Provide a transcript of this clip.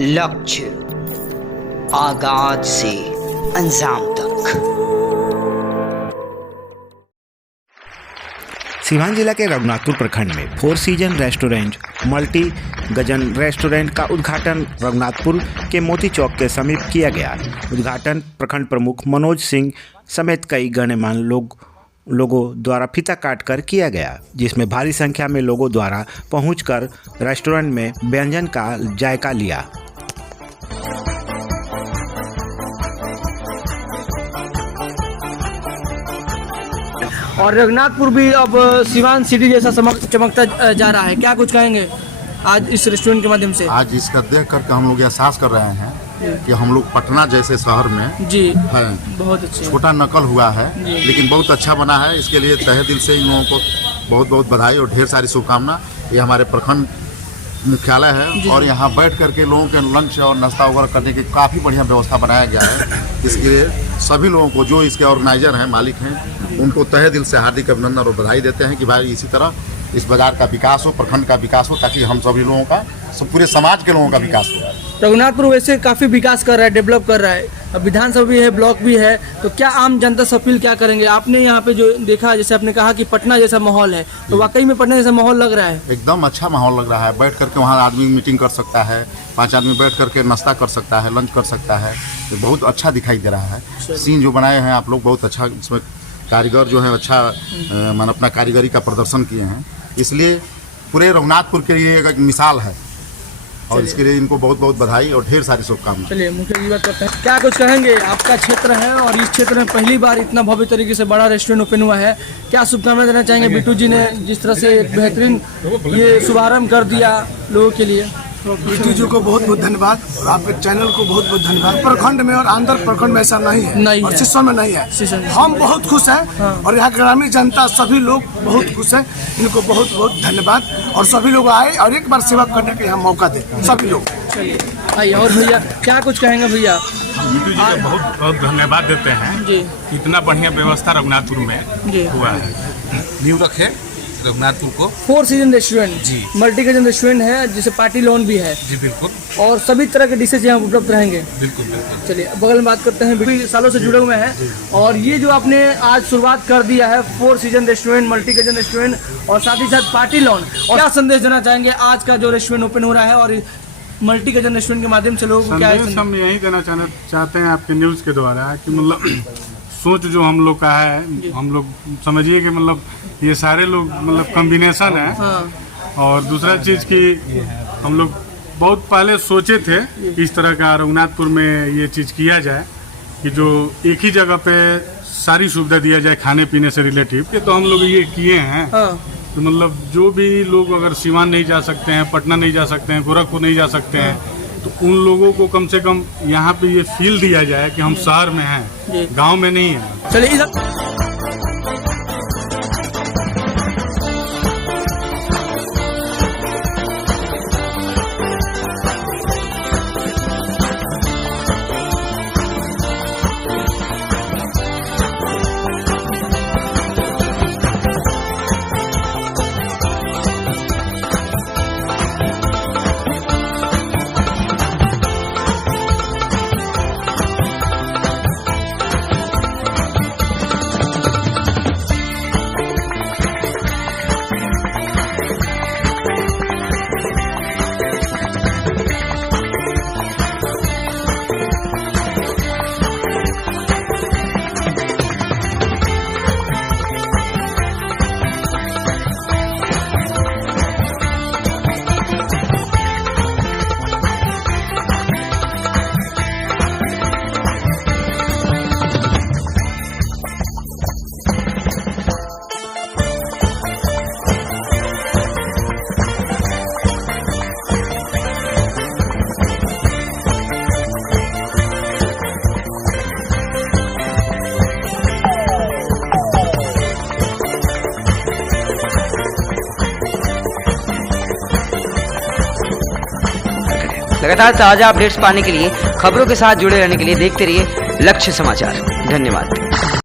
लक्ष्य आगाज से अंजाम तक। सीवान जिला के रघुनाथपुर प्रखंड में 4 season restaurant multi Gajan restaurant का उद्घाटन रघुनाथपुर के मोती चौक के समीप किया गया। उद्घाटन प्रखंड प्रमुख मनोज सिंह समेत कई गणमान्य लोगों द्वारा फीता काटकर किया गया, जिसमें भारी संख्या में लोगों द्वारा पहुंचकर रेस्टोरेंट में व्यंजन का जायका लिया। और रघुनाथपुर भी अब सीवान सिटी जैसा चमकता जा रहा है। क्या कुछ कहेंगे आज इस रेस्टोरेंट के माध्यम से? आज इसका देख करके हम लोग एहसास कर रहे हैं कि हम लोग पटना जैसे शहर में जी हैं। बहुत अच्छे, छोटा नकल हुआ है लेकिन बहुत अच्छा बना है। इसके लिए तहे दिल से इन लोगों को बहुत बहुत बधाई और ढेर सारी शुभकामना। ये हमारे प्रखंड मुख्यालय है और यहाँ बैठ करके लोगों के लंच और नाश्ता वगैरह करने की काफ़ी बढ़िया व्यवस्था बनाया गया है। इसके लिए सभी लोगों को जो इसके ऑर्गेनाइजर हैं, मालिक हैं, उनको तहे दिल से हार्दिक अभिनंदन और बधाई देते हैं कि भाई इसी तरह इस बाजार का विकास हो, प्रखंड का विकास हो, ताकि हम सभी लोगों का, पूरे समाज के लोगों का विकास हो। रघुनाथपुर वैसे काफ़ी विकास कर रहा है, डेवलप कर रहा है। अब विधानसभा भी है, ब्लॉक भी है, तो क्या आम जनता से अपील क्या करेंगे? आपने यहाँ पे जो देखा, जैसे आपने कहा कि पटना जैसा माहौल है, तो वाकई में पटना जैसा माहौल लग रहा है? एकदम अच्छा माहौल लग रहा है। बैठ करके वहाँ आदमी मीटिंग कर सकता है, 5 आदमी बैठ करके नाश्ता कर सकता है, लंच कर सकता है। तो बहुत अच्छा दिखाई दे रहा है। सीन जो बनाए हैं आप लोग बहुत अच्छा, इसमें कारीगर जो है अच्छा मान अपना कारीगरी का प्रदर्शन किए हैं, इसलिए पूरे रघुनाथपुर के लिए एक मिसाल है और इसके लिए इनको बहुत बहुत बधाई और ढेर सारी शुभकामनाएं। चलिए मुख्य जी बात करते हैं, क्या कुछ कहेंगे? आपका क्षेत्र है और इस क्षेत्र में पहली बार इतना भव्य तरीके से बड़ा रेस्टोरेंट ओपन हुआ है, क्या शुभकामनाएं देना चाहेंगे बिट्टू जी ने जिस तरह से एक बेहतरीन ये शुभारंभ कर दिया लोगों के लिए? बिट्टू जी को बहुत बहुत धन्यवाद और आपके चैनल को बहुत बहुत धन्यवाद। प्रखंड में और आंध्र प्रखंड में ऐसा नहीं है और शिशु में नहीं है। हम बहुत खुश हैं और यहाँ ग्रामीण जनता सभी लोग बहुत खुश हैं। इनको बहुत बहुत धन्यवाद और सभी लोग आए और एक बार सेवा करने का यहाँ मौका दे सभी लोग। आइए। और भैया क्या कुछ कहेंगे? भैया बिट्टू जी का बहुत बहुत धन्यवाद देते हैं जी, इतना बढ़िया व्यवस्था रघुनाथपुर में हुआ है। न्यू रखे रघुनाथपुर को 4 सीजन रेस्टोरेंट जी, मल्टी किचन रेस्टोरेंट है, जिसे पार्टी लॉन भी है जी, बिल्कुल, और सभी तरह के डिशेज यहाँ उपलब्ध रहेंगे। बिल्कुल बिल्कुल। चलिए बगल में बात करते हैं, भी सालों से जुड़े हुए हैं और ये जो आपने आज शुरुआत कर दिया है 4 season restaurant, multi kitchen restaurant और साथ ही साथ पार्टी लॉन, और क्या संदेश देना चाहेंगे आज का जो रेस्टोरेंट ओपन हो रहा है और मल्टी किचन रेस्टोरेंट के माध्यम से लोगों को क्या हम यही देना चाहते हैं आपके न्यूज़ के द्वारा कि मतलब सोच जो हम लोग का है, हम लोग समझिए कि मतलब ये सारे लोग मतलब कॉम्बिनेशन है। और दूसरा चीज़ कि हम लोग बहुत पहले सोचे थे इस तरह का रघुनाथपुर में ये चीज़ किया जाए कि जो एक ही जगह पे सारी सुविधा दिया जाए खाने पीने से रिलेटिव, तो हम लोग ये किए हैं। तो मतलब जो भी लोग अगर सीवान नहीं जा सकते हैं, पटना नहीं जा सकते हैं, गोरखपुर नहीं जा सकते हैं, तो उन लोगों को कम से कम यहाँ पे ये फील दिया जाए कि हम शहर में हैं, गांव में नहीं है। चलिए लगातार ताज़ा अपडेट्स पाने के लिए, खबरों के साथ जुड़े रहने के लिए देखते रहिए लक्ष्य समाचार। धन्यवाद।